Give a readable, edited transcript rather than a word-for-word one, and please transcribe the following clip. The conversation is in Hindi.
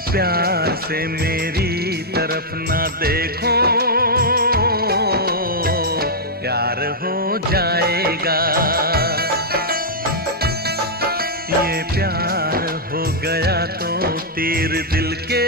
प्यार से मेरी तरफ ना देखो, प्यार हो जाएगा। ये प्यार हो गया तो तीर दिल के